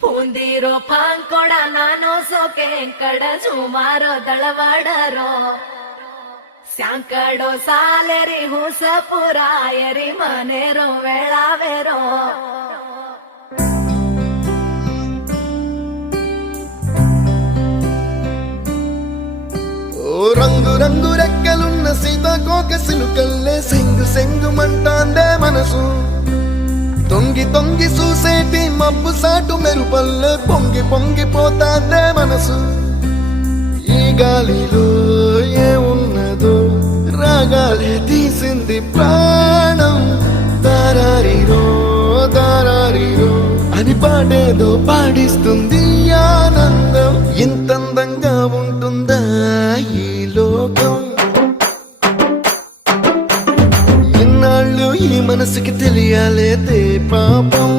ಪೂಂದಿರೋ ಪಾಂಕೊಡ ನಾನು ಸೋಕೆ ಕಡ ಸುಮಾರೋ ದಳವಾಡರೋ ಸ್ಯಾಂಕಡೋ ಸಾಲೆರಿ ಹುಸ ಪುರಾಯರಿ ಮನೆರೋ ವೇಳಾವೆರೋ ఓ రంగు రంగు రెక్కలున్న సీతాకోక సిలుకల్లే సెంగు సెంగుమంటాందే మనసు తొంగి తొంగి చూసేటి మబ్బు సాటు మెరుపల్లే పొంగి పొంగిపోతాందే మనసు ఈ గాలిలో ఏమున్నదో రాగాలే తీసింది ప్రాణం దారారిరో దారారిరో అని పాడేదో పాడిస్తుంది ఆనందం ఇంతందంగా ఉంటుందా ఈ లోకం ఇన్నాళ్ళు ఈ మనసుకి తెలియాలేదే పాపం